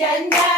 Yeah.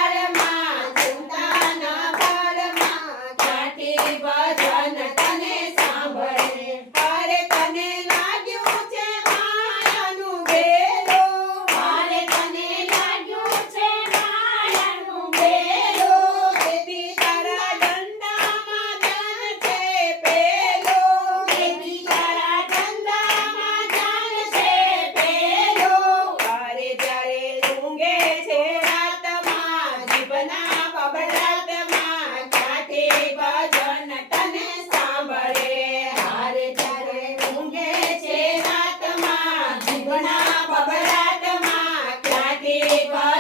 Bye.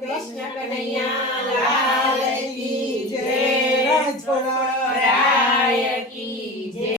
Krishna Kanaiya લાલ કી જય રાજવડા